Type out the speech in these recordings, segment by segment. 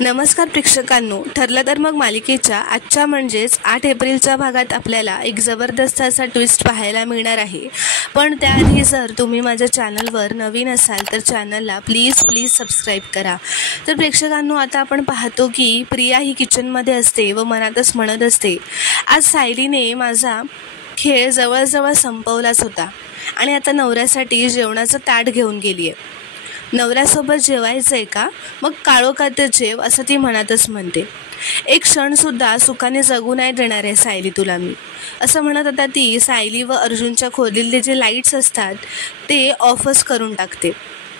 नमस्कार प्रेक्षकांनो, ठरलं तर मग मालिकेच्या आजच्या म्हणजेच 8 एप्रिलच्या भागात आपल्याला एक जबरदस्त असा ट्विस्ट पाहायला मिळणार आहे. पण त्याआधी जर तुम्ही माझ्या चॅनलवर नवीन असाल तर चॅनलला प्लीज सबस्क्राईब करा. तर प्रेक्षकांनो, आता आपण पाहतो की प्रिया ही किचनमध्ये असते व मनातच म्हणत असते, आज सायलीने माझा खेळ जवळजवळ संपवलाच होता आणि आता नवऱ्यासाठी जेवणाचं ताट घेऊन गेली आहे. नवऱ्यासोबत जेवायचं आहे का? मग काळोखात जेव, असं ती मनातच म्हणते. एक क्षणसुद्धा सुखाने जगू नाही देणार आहे सायली तुला मी, असं म्हणत आता ती सायली व अर्जुनच्या खोलीतले जे लाईट्स असतात ते ऑफच करून टाकते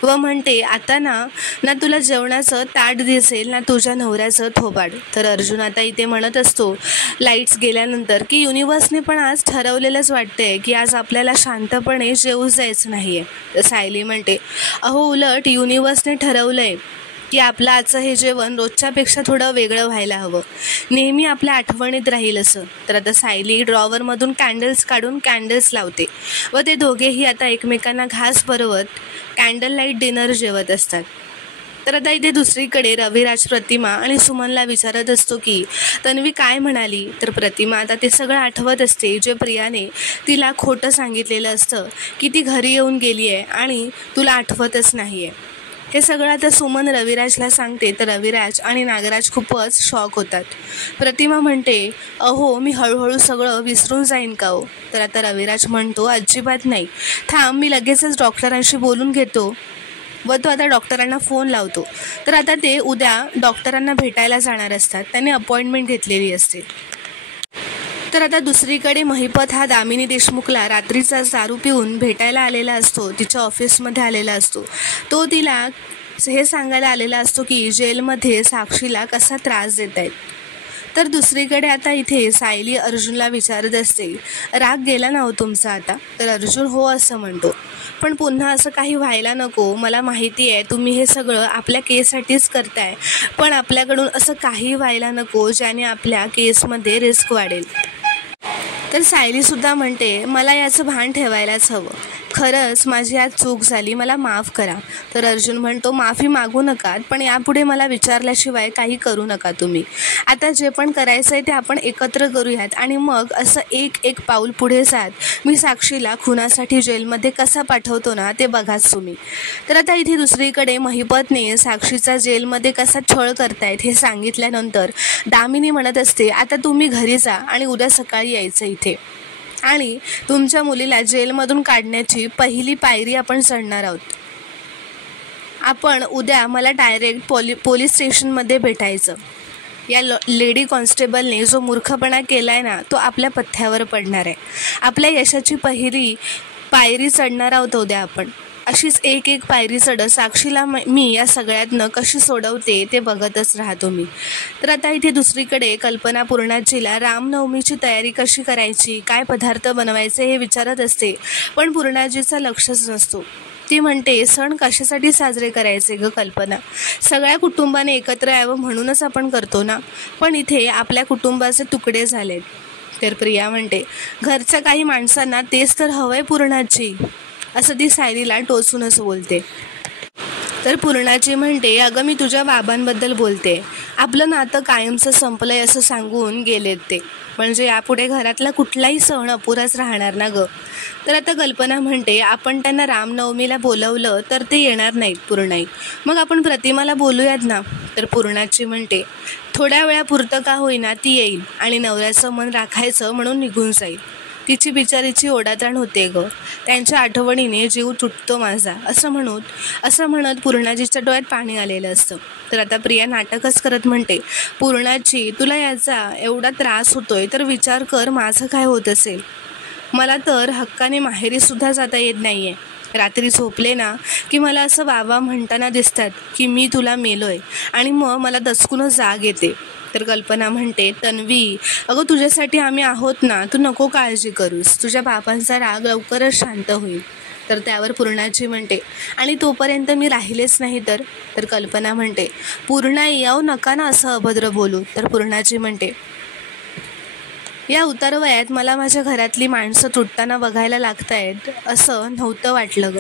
व म्हणते, आता ना तुला जेवणाचं ताट दिसेल ना तुझ्या नवऱ्याचं थोबाड. तर अर्जुन आता इथे म्हणत असतो लाईट्स गेल्यानंतर की युनिवर्सने पण आज ठरवलेलंच वाटतंय की आज आपल्याला शांतपणे जेवू जायचं नाही आहे. तर सायली म्हणते, अहो उलट युनिवर्सने ठरवलं आहे की आपलं आजचं हे जेवण रोजच्यापेक्षा थोडं वेगळं व्हायला हवं, नेहमी आपल्या आठवणीत राहील असं. तर आता सायली ड्रॉवरमधून कॅन्डल्स काढून कॅन्डल्स लावते व ते दोघेही आता एकमेकांना घास भरवत कॅन्डल लाईट डिनर जेवत असतात. तर आता इथे दुसरीकडे रविराज प्रतिमा आणि सुमनला विचारत असतो की तन्वी काय म्हणाली. तर प्रतिमा आता ते सगळं आठवत असते जे प्रियाने तिला खोटं सांगितलेलं असतं की ती घरी येऊन गेली आहे आणि तुला आठवतच नाही आहे. हे सगळं आता सुमन रविराजला सांगते. तर रविराज आणि नागराज खूपच शॉक होतात. प्रतिमा म्हणते, अहो मी हळूहळू सगळं विसरून जाईन का हो? तर आता रविराज म्हणतो, अजिबात नाही, थांब मी लगेचच डॉक्टरांशी बोलून घेतो. व तो आता डॉक्टरांना फोन लावतो. तर आता ते उद्या डॉक्टरांना भेटायला जाणार असतात, त्यांनी अपॉइंटमेंट घेतलेली असते. तर आता दुसरीकडे महिपत हा दामिनी देशमुखला रात्रीचा दारू पिऊन भेटायला आलेला असतो, तिच्या ऑफिसमध्ये आलेला असतो. तो तिला हे सांगायला आलेला असतो की जेलमध्ये साक्षीला कसा त्रास देत आहेत. तर दुसरीकडे आता इथे सायली अर्जुनला विचारत असते, राग गेला ना हो तुमचा आता? तर अर्जुन हो असं म्हणतो, पण पुन्हा असं काही व्हायला नको. मला माहिती आहे तुम्ही हे सगळं आपल्या केससाठीच करताय, पण आपल्याकडून असं काही व्हायला नको ज्याने आपल्या केसमध्ये रिस्क वाढेल. तर सायलीसुद्धा म्हणते, मला याचं भान ठेवायलाच हवं, खरंच माझी आज चूक झाली, मला माफ करा. तर अर्जुन म्हणतो, माफी मागू नका, पण यापुढे मला विचारल्याशिवाय काही करू नका तुम्ही. आता जे पण करायचं आहे ते आपण एकत्र करूयात आणि मग असं एक पाऊल पुढे जात मी साक्षीला खुनासाठी जेलमध्ये कसा पाठवतो ना ते बघाच तुम्ही. तर आता इथे दुसरीकडे महिपतने साक्षीचा जेलमध्ये कसा छळ करतायत हे सांगितल्यानंतर दामिनी म्हणत असते, आता तुम्ही घरी जा आणि उद्या सकाळी यायचं इथे आणि तुमच्या मुलीला जेलमधून काढण्याची पहिली पायरी आपण चढणार आहोत. आपण उद्या मला डायरेक्ट पोलीस स्टेशनमध्ये भेटायचं. या लेडी कॉन्स्टेबलने जो मूर्खपणा केला आहे ना तो आपल्या पथ्यावर पडणार आहे. आपल्या यशाची पहिली पायरी चढणार आहोत उद्या आपण. अशीच एक पायरी चढत साक्षीला मी या सगळ्यातनं कशी सोडवते ते बघतच राहतो मी. तर आता इथे दुसरीकडे कल्पना पूर्णाजीला रामनवमीची तयारी कशी करायची, काय पदार्थ बनवायचे हे विचारत असते, पण पूर्णाजीचा लक्षच नसतो. ती म्हणते, सण कशासाठी साजरे करायचे ग कल्पना? सगळ्या कुटुंबाने एकत्र यावं म्हणूनच आपण करतो ना, पण इथे आपल्या कुटुंबाचे तुकडे झालेत. तर प्रिया म्हणते, घरच्या काही माणसांना तेच तर हवंय पूर्णाजी, असं ती सायलीला टोचूनच बोलते. तर पूर्णाजी म्हणते, अगं मी तुझ्या बाबांबद्दल बोलते, आपलं नातं कायमचं संपलंय असं सांगून गेलेत ते, म्हणजे यापुढे घरातला कुठलाही सण अपुराच राहणार ना गं. तर आता कल्पना म्हणते, आपण त्यांना रामनवमीला बोलवलं तर ते येणार नाहीत पूर्णाई, मग आपण प्रतिमाला बोलूयात ना. तर पूर्णाजी म्हणते, थोड्या वेळापुरतं का होईना ती येईल आणि नवऱ्याचं मन राखायचं म्हणून निघून जाईल. तिची बिचारीची ओढाताण होते ग, त्यांच्या आठवणीने जीव तुटतो माझा, असं म्हणत पूर्णाजीच्या डोळ्यात पाणी आलेलं असतं. तर आता प्रिया नाटकच करत म्हणते, पूर्णाजी तुला याचा एवढा त्रास होतोय तर विचार कर माझं काय होत असेल. मला तर हक्काने माहेरीसुद्धा जाता येत नाही आहे. रात्री झोपले ना की मला असं बाबा म्हणताना दिसतात की मी तुला मेलोय आणि मग मला दचकूनच जाग येते. तर कल्पना म्हणते, तन्वी अगं तुझ्यासाठी आम्ही आहोत ना, तू नको काळजी करूस, तुझ्या बापांचा राग लवकरच शांत होईल. तर त्यावर पूर्णाजी म्हणते, आणि तोपर्यंत मी राहिलेच नाही तर कल्पना म्हणते, पूर्णाई याव नका ना असं अभद्र बोलू. तर पूर्णाजी म्हणते, या उतार वयात मला माझ्या घरातली माणसं तुटताना बघायला लागतायत असं नव्हतं वाटलं ग.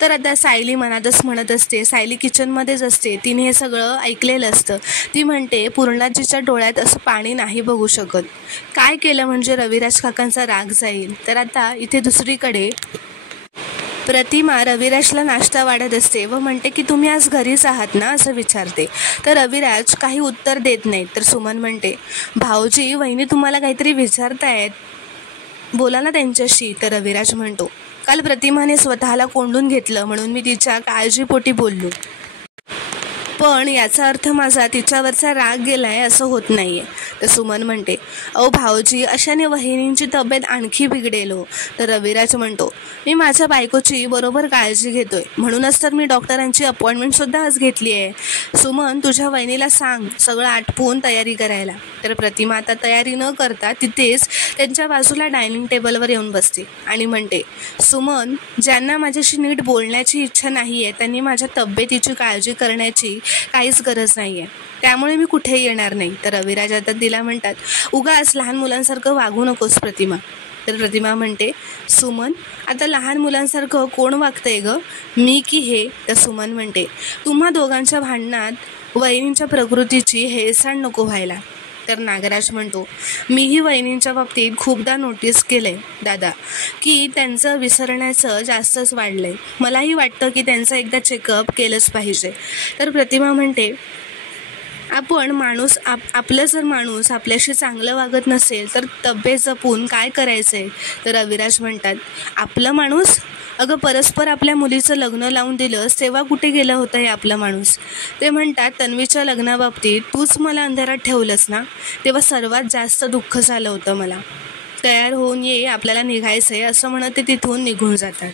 तर आता सायली मनातच म्हणत असते, सायली किचनमध्येच असते, तिने हे सगळं ऐकलेलं असतं. ती म्हणते पूर्णाजीच्या डोळ्यात असं पाणी नाही बघू शकत. काय केलं म्हणजे रविराज काकांचा राग जाईल. तर आता इथे दुसरीकडे प्रतिमा रविराजला नाश्ता वाढत असते व म्हणते की तुम्ही आज घरीच आहात ना असं विचारते. तर रविराज काही उत्तर देत नाहीत. तर सुमन म्हणते, भाऊजी वहिनी तुम्हाला काहीतरी विचारतायत, बोला ना त्यांच्याशी. तर रविराज म्हणतो, काल प्रतिमाने स्वतःला कोंडून घेतलं म्हणून मी तिच्या काळजीपोटी बोललो, पण याचा अर्थ माझा तिच्यावरचा राग गेलाय असं होत नाहीये. तर सुमन म्हणते, अहो भाऊजी अशाने वहिनींची तब्येत आणखी बिघडेल हो. तर रविराज म्हणतो, मी माझ्या बायकोची बरोबर काळजी घेतोय, म्हणूनच तर मी डॉक्टरांची अपॉइंटमेंटसुद्धा आज घेतली आहे. सुमन तुझ्या वहिनीला सांग सगळं आटपून तयारी करायला. तर प्रतिमा आता तयारी न करता तिथेच त्यांच्या बाजूला डायनिंग टेबलवर येऊन बसते आणि म्हणते, सुमन ज्यांना माझ्याशी नीट बोलण्याची इच्छा नाही आहे त्यांनी माझ्या तब्येतीची काळजी करण्याची काहीच गरज नाही आहे, त्यामुळे मी कुठेही येणार नाही. तर रविराज आता तिला म्हणतात, उगाच लहान मुलांसारखं वागू नकोस प्रतिमा. तर प्रतिमा म्हणते, सुमन आता लहान मुलांसारखं कोण वागतंय ग, मी की हे. तर सुमन म्हणते, तुम्हा दोघांच्या भांडणात वहिनींच्या प्रकृतीची हेळसांड नको व्हायला. तर नागराज म्हणतो, मीही वहिनींच्या बाबतीत खूपदा नोटीस केलंय दादा की त्यांचं विसरण्याचं जास्तच वाढलंय. मलाही वाटतं की त्यांचं एकदा चेकअप केलंच पाहिजे. तर प्रतिमा म्हणते, आपण माणूस आपलं जर माणूस आपल्याशी चांगलं वागत नसेल तर तब्येत जपून काय करायचंय. तर रविराज म्हणतात, आपलं माणूस, अगं परस्पर आपल्या मुलीचं लग्न लावून दिलंस तेव्हा कुठे गेलं होतं हे आपलं माणूस. ते म्हणतात, तन्वीच्या लग्नाबाबतीत तूच मला अंधारात ठेवलंस ना, तेव्हा सर्वात जास्त दुःख झालं होतं मला. तयार होऊन ये, आपल्याला निघायचंय असं म्हणत ते तिथून निघून जातात.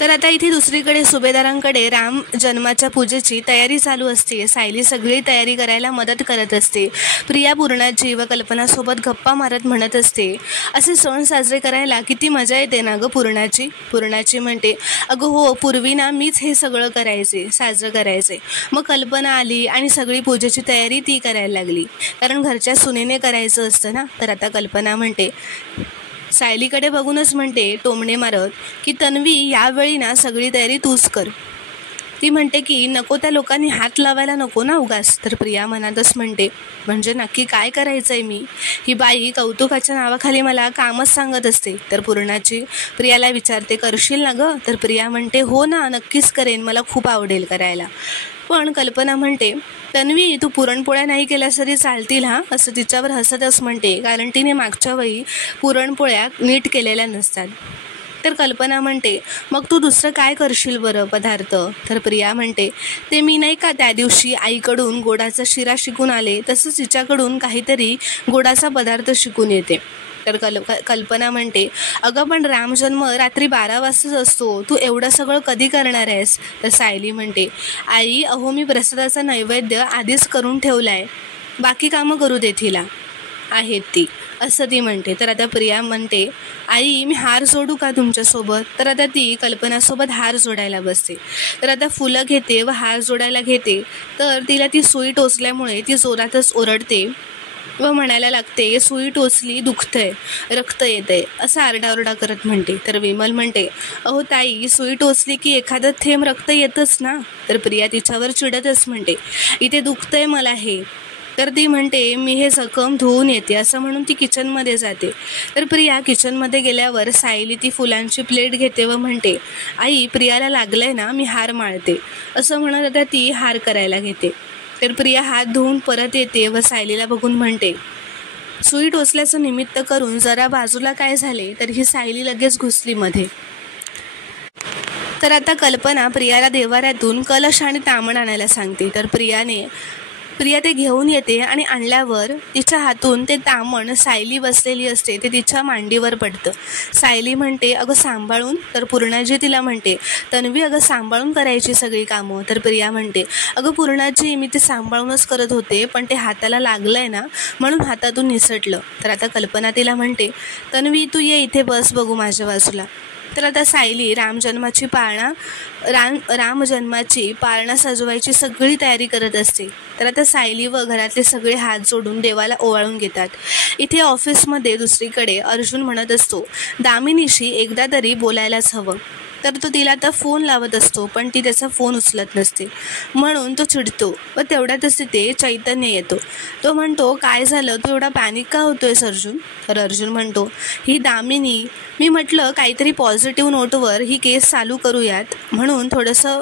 तर आता इथे दुसरीकडे सुभेदारांकडे राम जन्माच्या पूजेची तयारी चालू असते. सायली सगळी तयारी करायला मदत करत असते. प्रिया पूर्णाजी व कल्पनासोबत गप्पा मारत म्हणत असते, असे सण साजरे करायला किती मजा येते ना गं पूर्णाची. पूर्णाची म्हणते, अगं हो, पूर्वी ना मीच हे सगळं करायचे, साजरं करायचे. मग कल्पना आली आणि सगळी पूजेची तयारी ती करायला लागली, कारण घरच्या सुनेने करायचं असतं ना. तर आता कल्पना म्हणते, सायलीकडे बघूनच म्हणते टोमणे मारत की तन्वी यावेळी ना सगळी तयारी तूच कर. ती म्हणते की नको त्या लोकांनी हात लावायला नको ना उगाच. तर प्रिया मनातच म्हणते, म्हणजे नक्की काय करायचंय मी, ही बाई कौतुकाच्या नावाखाली मला कामच सांगत असते. तर पूर्णाची प्रियाला विचारते, करशील ना गं. तर प्रिया म्हणते, हो ना नक्कीच करेन, मला खूप आवडेल करायला. पण कल्पना म्हणते, तन्वी तू पुरणपोळ्या नाही केल्या तरी चालतील हा, असं तिच्यावर हसतच म्हणते, कारण तिने मागच्या वेळी पुरणपोळ्या नीट केलेल्या नसतात. तर कल्पना म्हणते, मग तू दुसरं काय करशील बरं पदार्थ. तर प्रिया म्हणते, ते मी नाही का त्या दिवशी आईकडून गोडाचा शिरा शिकून आले, तसंच तिच्याकडून काहीतरी गोडाचा पदार्थ शिकून येते. तर कल्पना म्हणते, अगं पण रामजन्म रात्री 12 वाजताच असतो, तू एवढं सगळं कधी करणार आहेस. तर सायली म्हणते, आई अहो मी प्रसादाचा नैवेद्य आधीच करून ठेवला आहे, बाकी कामं करू दे तिला आहेत ती, असं ती म्हणते. तर आता प्रिया म्हणते, आई मी हार जोडू का तुमच्यासोबत. तर आता ती कल्पनासोबत हार जोडायला बसते. तर आता फुलं घेते व हार जोडायला घेते, तर तिला ती सुई टोचल्यामुळे ती जोरातच ओरडते व म्हणायला लागते, सुई टोचली, दुखतंय, रक्त येतंय, असं आरडाओरडा करत म्हणते. तर विमल म्हणते, अहो ताई सुई टोचली की एखादं थेंब रक्त येतच ना. तर प्रिया तिच्यावर चिडतच म्हणते, इथे दुखतंय मला हे. तर ती म्हणते, मी हे जखम धुवून येते, असं म्हणून ती किचनमध्ये जाते. तर प्रिया किचनमध्ये गेल्यावर सायली ती फुलांची प्लेट घेते व म्हणते, आई प्रियाला लागलंय ना, मी हार माळते, असं म्हणत आता ती हार करायला घेते. तर प्रिया हात धुवून परत येते व सायलीला बघून म्हणते, सुई टोचल्याचं निमित्त करून जरा बाजूला काय झाले. तर ही सायली लगेच घुसली मध्ये. तर आता कल्पना प्रियाला देवाऱ्यातून कलश आणि तांबण आणायला सांगते. तर प्रिया ते घेऊन येते आणि आणल्यावर तिच्या हातून ते तांबण सायली बसलेली असते ते तिच्या मांडीवर पडतं. सायली म्हणते, अगं सांभाळून. तर पूर्णाजी तिला म्हणते, तन्वी अगं सांभाळून करायची सगळी कामं. तर प्रिया म्हणते, अगं पूर्णाजी मी ते सांभाळूनच करत होते, पण ते हाताला लागलंय ना म्हणून हातातून निसटलं. तर आता कल्पना तिला म्हणते, तन्वी तू ये इथे बस बघू माझ्या बाजूला. तर आता सायली रामजन्माची पाळणा सजवायची सगळी तयारी करत असते. तर आता सायली व घरातले सगळे हात जोडून देवाला ओवाळून घेतात. इथे ऑफिसमध्ये दुसरीकडे अर्जुन म्हणत असतो, दामिनीशी एकदा तरी बोलायलाच हवं. तर तो तिला आता फोन लावत असतो, पण ती त्याचा फोन उचलत नसते. म्हणून तो चिडतो व तेवढ्यातच तिथे चैतन्य येतो. तो म्हणतो, काय झालं, तू एवढा पॅनिक का होतोयस अर्जुन? तर अर्जुन म्हणतो, ही दामिनी, मी म्हटलं काहीतरी पॉझिटिव्ह नोटवर ही केस चालू करूयात म्हणून थोडंसं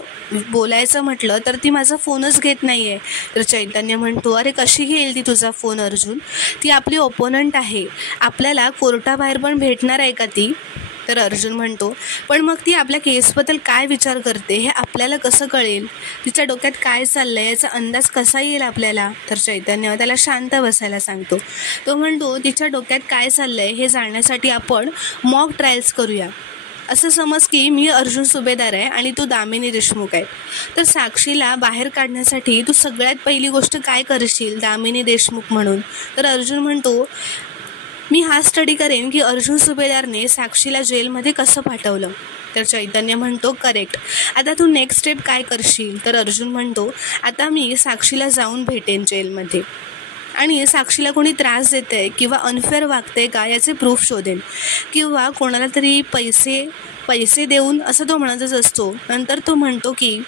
बोलायचं म्हटलं तर ती माझा फोनच घेत नाही आहे. तर चैतन्य म्हणतो, अरे कशी घेईल ती तुझा फोन अर्जुन? ती आपली ओपोनंट आहे, आपल्याला कोर्टाबाहेर पण भेटणार आहे का ती? तर अर्जुन म्हणतो, पण मग ती आपल्या केसबद्दल काय विचार करते हे आपल्याला कसं कळेल? तिच्या डोक्यात काय चाललं आहे याचा अंदाज कसा येईल आपल्याला? तर चैतन्य त्याला शांत बसायला सांगतो. तो म्हणतो, तिच्या डोक्यात काय चाललं आहे हे जाणण्यासाठी आपण मॉक ट्रायल्स करूया. असं समज की मी अर्जुन सुभेदार आहे आणि तू दामिनी देशमुख आहे. तर साक्षीला बाहेर काढण्यासाठी तू सगळ्यात पहिली गोष्ट काय करशील दामिनी देशमुख म्हणून? तर अर्जुन म्हणतो, मी हा स्टडी करेन की अर्जुन सुभेदारने साक्षीला जेलमध्ये कसं पाठवलं. तर चैतन्य म्हणतो, करेक्ट. आता तू नेक्स्ट स्टेप काय करशील? तर अर्जुन म्हणतो, आता मी साक्षीला जाऊन भेटेन जेलमध्ये आणि साक्षीला कोणी त्रास देतं आहे किंवा अनफेअर वागतं आहे का याचे प्रूफ शोधेन, किंवा कोणाला तरी पैसे देऊन असं तो म्हणतच असतो. नंतर तो म्हणतो की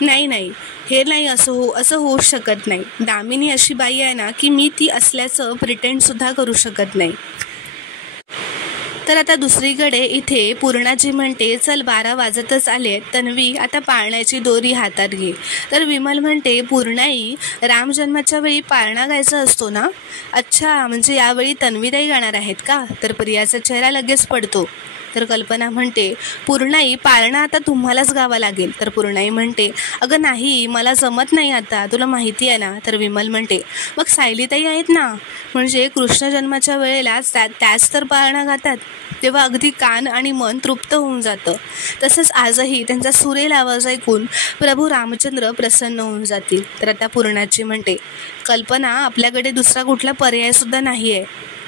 नाही हे नाही, असं होऊ शकत नाही. दामिनी अशी बाई आहे ना की मी ती असल्याचं प्रिटेंडसुद्धा करू शकत नाही. तर आता दुसरीकडे इथे पूर्णाजी म्हणते, चल 12 वाजतच आले, तन्वी आता पाळण्याची दोरी हातात घे. तर विमल म्हणते, पूर्णाई, रामजन्माच्या वेळी पाळणा गायचा असतो ना? अच्छा, म्हणजे यावेळी तन्वीताई गाणार आहेत का? तर प्रियाचा चेहरा लगेच पडतो. तर कल्पना म्हणते, पूर्णाई, पाळणा आता तुम्हालाच गावा लागेल. तर पूर्णाई म्हणते, अगं नाही, मला जमत नाही आता, तुला माहिती आहे ना. तर विमल म्हणते, मग सायलीताई आहेत ना, म्हणजे कृष्ण जन्माच्या वेळेला त्याच तर पाळणा गातात, तेव्हा अगदी कान आणि मन तृप्त होऊन जातं. तसंच आजही त्यांचा सुरेल आवाज ऐकून प्रभू रामचंद्र प्रसन्न होऊन जातील. तर आता पूर्णाची म्हणते, कल्पना, आपल्याकडे दुसरा कुठला पर्यायसुद्धा नाही आहे.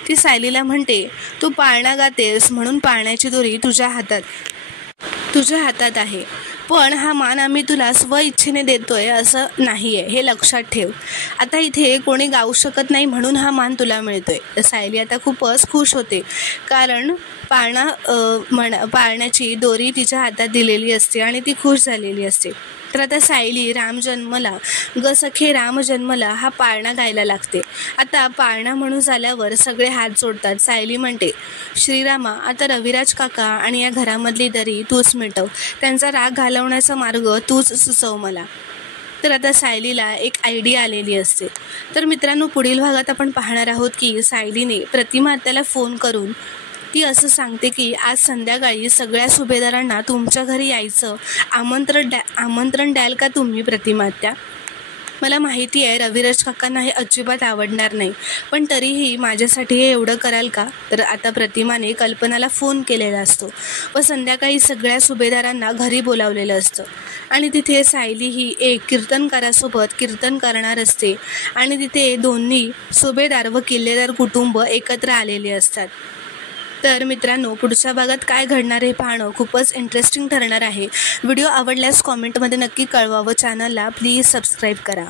ती सायलीला म्हणते, तू पाळणा गातेस म्हणून पाळण्याची दोरी तुझ्या हातात आहे, पण हा मान आम्ही तुला स्वइच्छेने देतोय असं नाही आहे, हे लक्षात ठेव. आता इथे कोणी गाऊ शकत नाही म्हणून हा मान तुला मिळतोय. तर सायली आता खूपच खुश होते, कारण पाळण्याची दोरी तिच्या हातात दिलेली असते आणि ती खुश झालेली असते. तर आता सायली राम जन्मला ग सखे राम जन्मला हा पाळणा गायला लागते. आता पाळणा म्हणून झाल्यावर सगळे हात जोडतात. सायली म्हणते, श्रीरामा, आता रविराज काका आणि या घरामधली दरी तूच मिटव, त्यांचा राग घालवण्याचा मार्ग तूच सुचव मला. तर आता सायलीला एक आयडिया आलेली असते. तर मित्रांनो, पुढील भागात आपण पाहणार आहोत की सायलीने प्रतिमा आत्याला फोन करून ती असं सांगते की आज संध्याकाळी सगळ्या सुभेदारांना तुमच्या घरी यायचं आमंत्रण द्याल का तुम्ही प्रतिमा आत्या? मला माहिती आहे रविराज काकांना हे अजिबात आवडणार नाही, पण तरीही माझ्यासाठी हे एवढं कराल का? तर आता प्रतिमाने कल्पनाला फोन केलेला असतो व संध्याकाळी सगळ्या सुभेदारांना घरी बोलावलेलं असतं आणि तिथे सायली ही एक कीर्तनकारासोबत कीर्तन करणार असते आणि तिथे दोन्ही सुभेदार व किल्लेदार कुटुंब एकत्र आलेले असतात. तर मित्रांनो, पुढच्या भागात काय घडणार हे पाहणं खूपच इंटरेस्टिंग ठरणार आहे. व्हिडिओ आवडल्यास कॉमेंटमध्ये नक्की कळवा व चॅनलला प्लीज सबस्क्राईब करा.